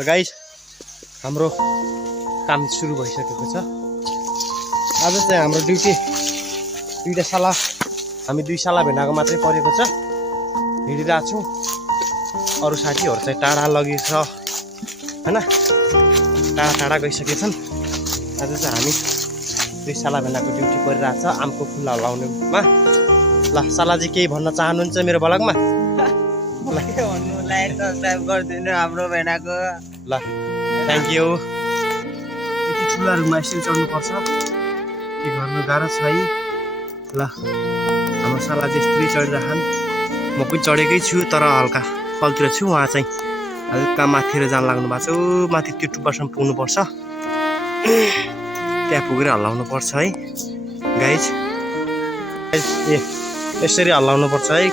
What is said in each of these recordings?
त गाइस हाम्रो काम सुरु भइसकेको छ। आज चाहिँ हाम्रो ड्युटी दुईटा साला हामी 2 साला भेनाको मात्रै परेको छ। हिँडिरहेको छौँ। अरू साथीहरू चाहिँ टाढा लगेको छ हैन, टाढा टाढा गइसकेछन्। आज चाहिँ हामी 2 साला भेनाको ड्युटी परिरहेको छ आमको फुल लाउनेमा। ल सालाजी केही भन्न चाहनुहुन्छ मेरो भ्लगमा? ल के भन्नु, लाइक सब्स्क्राइब गरिदिनु हाम्रो भेनाको। ल थ्याङ्क यू। यति ठुला रुखमा यसरी चढ्नुपर्छ, के गर्नु गाह्रो छ है। ल हाम्रो सालाजी यस्तै चढिरहन्, म पनि चढेकै छु तर हल्का फलतिर छु। उहाँ चाहिँ हल्का माथितिर जान लाग्नु भएको छ। माथि त्यो टुप्पासम्म पुग्नुपर्छ, त्यहाँ पुगेर हल्लाउनुपर्छ है गाइज। ए यसरी हल्लाउनुपर्छ है,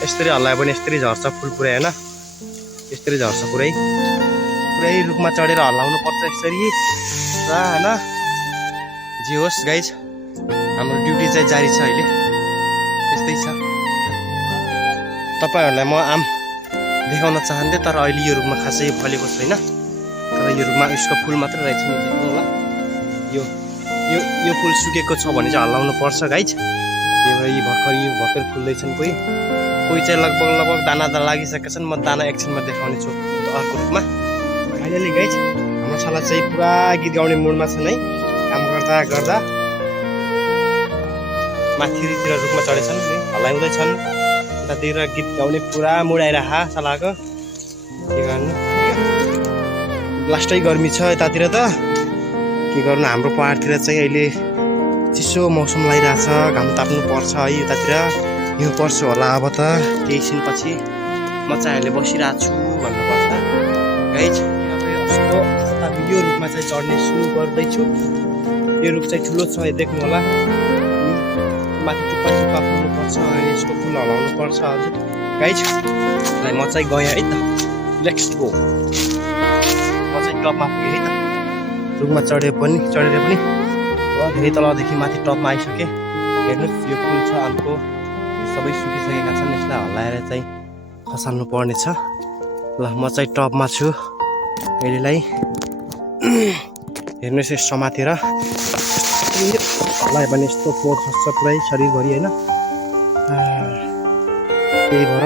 यसरी हल्लायो भने यसरी झर्छ फुल पुरै होइन, यसरी झर्छ पुरै पुरै रुखमा चढेर हल्लाउनु पर्छ यसरी र होइन। जे होस् गाइज हाम्रो ड्युटी चाहिँ जारी छ अहिले, यस्तै छ। तपाईँहरूलाई म आम देखाउन चाहन्थेँ तर अहिले यो रुखमा खासै फलेको छैन, तर यो रुखमा यसको फुल मात्रै रहेछ नि। देख्नु होला, यो फुल सुकेको छ भने चाहिँ हल्लाउनु पर्छ गाइज। त्यही भएर यी भर्खर फुल्दैछन्। कोही चाहिँ लगभग दाना लागिसकेका छन्। म दाना एकछिनमा देखाउने छु अर्को रुखमा। फाइनली गाइज हाम्रो साला चाहिँ पुरा गीत गाउने मुडमा छन् है। काम गर्दा गर्दा माथितिर रुखमा चढेछन्, हल्लाउँदैछन्। उतातिर गीत गाउने पुरा मुड आइरह सालाको। के गर्नु, लास्टै गर्मी छ यतातिर त के गर्नु। हाम्रो पहाडतिर चाहिँ अहिले चिसो मौसम लागिरहेछ, घाम ताप्नु पर्छ है। यतातिर हिउँ पर्छ होला अब त केही एकछिनपछि। म चाहिँ अहिले बसिरहेको छु भन्नुपर्छ गाइज। यो रुखमा चाहिँ चढ्ने सुरु गर्दैछु। यो रुख चाहिँ ठुलो छ, देख्नु होला। माथि टुप्पा पुग्नुपर्छ, यसको फुल हलाउनु पर्छ हजुर गाइज। म चाहिँ गएँ है त, लेट्स गो। म चाहिँ टपमा पुगेँ है त। रुखमा चढेर पनि धेरै तलदेखि माथि टपमा आइसकेँ। हेर्नुहोस् यो फुल छ आमको, सबै सुकिसकेका छन्। यसलाई हल्लाएर चाहिँ खसाल्नु पर्ने छ। ल म चाहिँ टपमा छु अहिलेलाई। हेर्नुहोस् यस समातेर हल्लायो भने यस्तो पोर खस्छ पुरै शरीरभरि होइन। त्यही भएर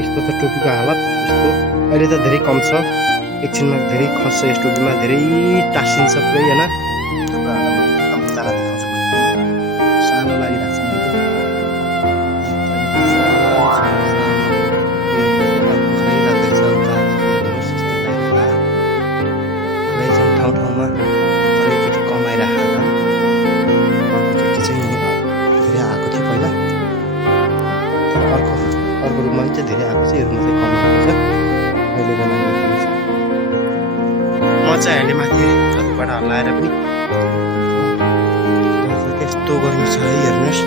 यस्तो छ टोपीको हालत। यस्तो अहिले त धेरै कम छ, एकछिनमा धेरै खस्छ यस टोपीमा, धेरै टाँसिन्छ पुरै होइन। सानो लागिरहेको छ ठाउँ ठाउँमा, तर एकचोटि कमाइरहेको एकचोटि चाहिँ धेरै आएको थियो पहिला, तर अर्को रुममा चाहिँ धेरै आएको छ। यो रुममा चाहिँ कम आएको छ अहिले बनाएको छ। म चाहिँ अहिले माथि छतबाट हल्लाएर पनि त्यस्तो गर्नु छ है। हेर्नुहोस्